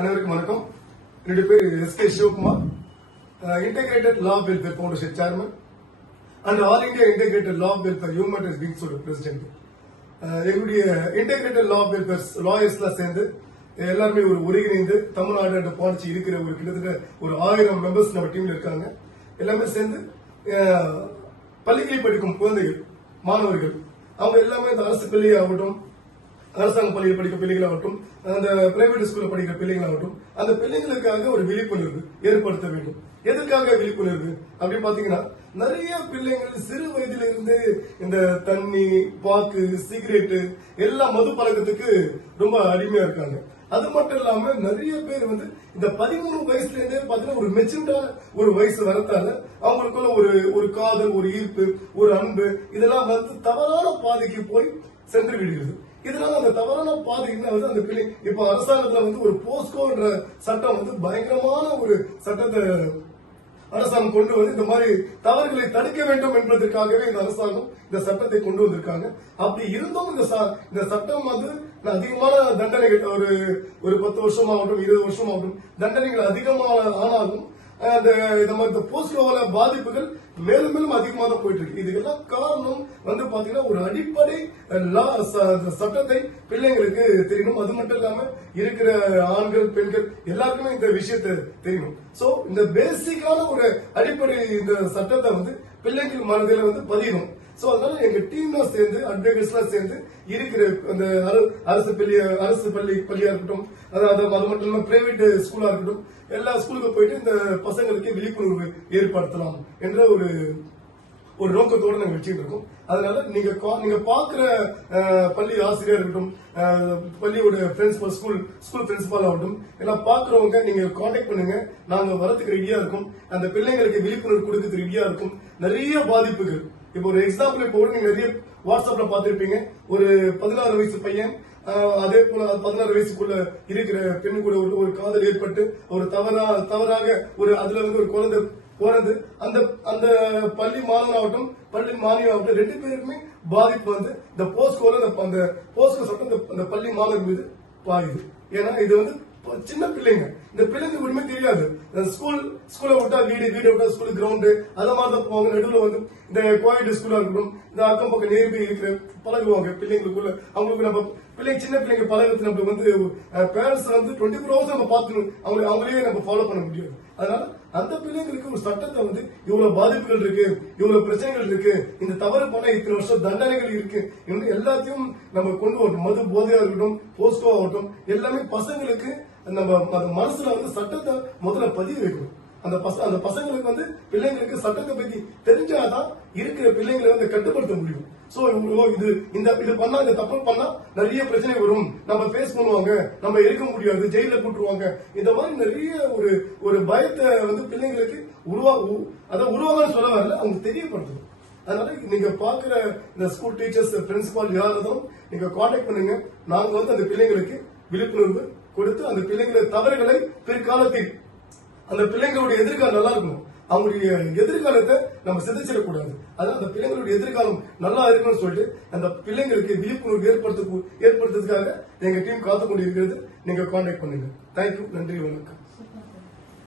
அனைவருக்கும் வணக்கம். என்னுடைய பேர் S K. Sivakumar, integrated law welfare foundation chairman and all India integrated law welfare human rights விங்ஸோட பிரசிடென்ட். எங்களுடைய இன்டகிரேட்டட் லா வெல்ஃபேர் லாயர்ஸ்லாம் சேர்ந்து எல்லாருமே ஒரு ஒருங்கிணைந்து தமிழ்நாடு அண்ட் பாண்டிச்சேரி இருக்கிற ஒரு கிட்டத்தட்ட ஒரு 1000 மெம்பர்ஸ் நம்ம டீம்ல இருக்காங்க. எல்லாமே சேர்ந்து பள்ளிகளில் படிக்கும் குழந்தைகள் மாணவர்கள் அவங்க எல்லாமே இந்த அரசு பள்ளி ஆகட்டும், அரசாங்க பள்ளியில் படிக்கிற பிள்ளைகளாகட்டும், அந்த பிரைவேட் ஸ்கூல்ல படிக்கிற பிள்ளைகளாகட்டும், அந்த பிள்ளைங்களுக்காக ஒரு விழிப்புணர்வு ஏற்படுத்த வேண்டும். எதற்காக விழிப்புணர்வு அப்படின்னு பாத்தீங்கன்னா, நிறைய பிள்ளைங்கள் சிறு வயதில இருந்து இந்த தண்ணி, பாக்கு, சிகரெட் எல்லா மது பழக்கத்துக்கு ரொம்ப அடிமையா இருக்காங்க. அது மட்டும் இல்லாம நிறைய பேர் இந்த 13 வயசுல இருந்தே பாத்தீங்கன்னா ஒரு மெச்சூர்டான ஒரு வயசு வரத்தால அவங்களுக்குள்ள ஒரு காதல், ஒரு ஈர்ப்பு, ஒரு அன்பு இதெல்லாம் தவறான பாதைக்கு போய் சென்று விடுகிறது. இதனால அந்த தவறான பாதை என்ன அந்த பிள்ளை இப்ப அரசாங்கத்துல ஒரு போஸ்கோன்ற சட்டம் பயங்கரமான ஒரு சட்டத்தை அரசாங்கம் கொண்டு இந்த மாதிரி தவறுகளை தடுக்க வேண்டும் என்பதற்காகவே இந்த அரசாங்கம் இந்த சட்டத்தை கொண்டு வந்திருக்காங்க. அப்படி இருந்தும் இந்த சட்டம் அதிகமான தண்டனைகள் ஒரு 10 வருஷம் ஆகட்டும், 20 வருஷம் ஆகட்டும் தண்டனைகள் அதிகமான ஆனாலும் இந்த போஸ்கோவால பாதிப்புகள் மேலும் மேலும் அதிகமாக தான் போயிட்டு இருக்கு. இதுக்கெல்லாம் காரணம் பாத்தீங்கன்னா ஒரு அடிப்படை சட்டத்தை பிள்ளைங்களுக்கு தெரியணும். அது மட்டும் இல்லாம இருக்கிற ஆண்கள், பெண்கள் எல்லாருக்குமே இந்த விஷயத்தை தெரியணும். சோ இந்த பேசிக்கான ஒரு அடிப்படை இந்த சட்டத்தை பிள்ளைகள் மனதில் பதியணும். சோ அதனால எங்க டீம்ல சேர்ந்து அட்வொகேட்ஸ்லாம் சேர்ந்து இருக்கிற அந்த அரசு பள்ளியா இருக்கட்டும், அது மட்டும் இல்லாம பிரைவேட் ஸ்கூலா இருக்கட்டும், எல்லா ஸ்கூலுக்கு போயிட்டு இந்த பசங்களுக்கு விழிப்புணர்வு ஏற்படுத்தலாம் என்ற ஒரு நோக்கத்தோடு நாங்க வச்சுட்டு இருக்கோம். அதனால நீங்க பாக்குற பள்ளி ஆசிரியர் இருக்கட்டும், பள்ளியோட பிரின்சிபல், ஸ்கூல் பிரின்சிபல் ஆகட்டும், எல்லாம் பாக்குறவங்க நீங்க கான்டாக்ட் பண்ணுங்க. நாங்க வரதுக்கு ரெடியா இருக்கும். அந்த பிள்ளைங்களுக்கு விழிப்புணர்வு கொடுக்கறதுக்கு ரெடியா இருக்கும். நிறைய பாதிப்புகள் இப்போ ஒரு எக்ஸாம்பிள் இப்போ நீங்க நிறைய வாட்ஸ்அப்ல பாத்திருப்பீங்க. ஒரு 16 வயசு பையன், அதே போல 16 வயசுக்குள்ள இருக்கிற பெண்ணு கூட ஒரு காதல் ஏற்பட்டு ஒரு தவறாக அதுல ஒரு குழந்தை போனது. அந்த பள்ளி மாணவனாகட்டும், பள்ளி மாணவியாகட்டும் 2 பேருக்குமே பாதிப்பு இந்த போஸ்கோல அந்த போஸ்கோ சட்டம் அந்த பள்ளி மாணவர் மீது பாயுது. ஏன்னா இது சின்ன பிள்ளைங்க, இந்த பிள்ளைங்க ஒண்ணுமே தெரியாது. ஸ்கூலை விட்டா வீடு விட்டா ஸ்கூல் கிரவுண்டு அது மாதிரிதான் போவாங்க. நடுவில் இந்த கோயட் ஸ்கூலா இருக்கட்டும், இந்த அக்கம் பக்கம் நேர்பி இருக்கிற பழகுவாங்க பிள்ளைங்களுக்குள்ள. அவங்களுக்கு நம்ம பிள்ளைங்க சின்ன பிள்ளைங்க பழகத்து நம்ம பேரண்ட்ஸ் 24 hours நம்ம பார்த்துக்கணும். அவங்களே நம்ம ஃபாலோ பண்ண முடியாது. அதனால அந்த பிள்ளைங்களுக்கு ஒரு சட்டத்தை இவ்வளவு பாதிப்புகள் இருக்கு, இவ்வளவு பிரச்சனைகள் இருக்கு, இந்த தவறு பண்ண இத்தனை வருஷம் தண்டனைகள் இருக்கு, எல்லாத்தையும் நம்ம கொண்டு வரணும். மது போதையா இருக்கட்டும், போஸ்கோ ஆகட்டும், எல்லாமே பசங்களுக்கு நம்ம மனசுல சட்டத்தை முதல்ல பதிய வைக்கணும். அந்த பசங்களுக்கு பிள்ளைங்களுக்கு சட்டத்தை பத்தி தெரிஞ்சாதான் இருக்கிற பிள்ளைங்களை கட்டுப்படுத்த முடியும். சோ இது பண்ணா, இந்த தப்பு பண்ணா நிறைய பிரச்சனை வரும், நம்ம ஃபேஸ் பண்ணுவாங்க, நம்ம இருக்க முடியாது, ஜெயில போட்டுருவாங்க, இந்த மாதிரி நிறைய ஒரு பயத்தை பிள்ளைங்களுக்கு உருவாகன்னு சொல்ல வரல, அவங்க தெரியப்படுத்தணும். அதனால நீங்க பாக்குற இந்த ஸ்கூல் டீச்சர்ஸ், பிரின்சிபால் யாரும் நீங்க கான்டாக்ட் பண்ணுங்க. நாங்க அந்த பிள்ளைங்களுக்கு விழிப்புணர்வு கொடுத்து அந்த பிள்ளைங்களை தவறுகளை பிற்காலத்தில் அந்த பிள்ளைங்களுடைய எதிர்காலம் நல்லா இருக்கணும். அவங்களுடைய எதிர்காலத்தை நம்ம சிதைச்சிடக்கூடாது. அதனால அந்த பிள்ளைங்களுடைய எதிர்காலம் நல்லா இருக்கணும்னு சொல்லிட்டு அந்த பிள்ளைங்களுக்கு விழிப்புணர்வு ஏற்படுத்துறதுக்காக எங்க டீம் காத்து கொண்டிருக்கிறது. நீங்க கான்டாக்ட் பண்ணுங்க. தேங்க்யூ. நன்றி, வணக்கம்.